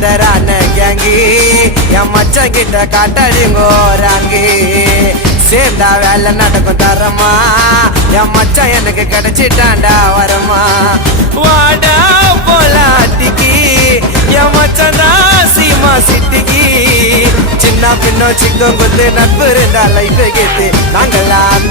டேஞ்சரான கேங்கி என் மச்சான் கிட்ட காட்டாடிங்கோராங்கி சேர்ந்தா வேலை நடக்கும் தரமா என் மச்சான் எனக்கு கிடைச்சிட்டாண்டா வரமா வாடா போலாட்டிக்கு என் மச்சான் தான் சீமா சிட்டிக்கு சின்ன பின்னோ சிக்கம் குத்து நட்பு இருந்தா லைஃப் கேத்து நாங்கெல்லாம்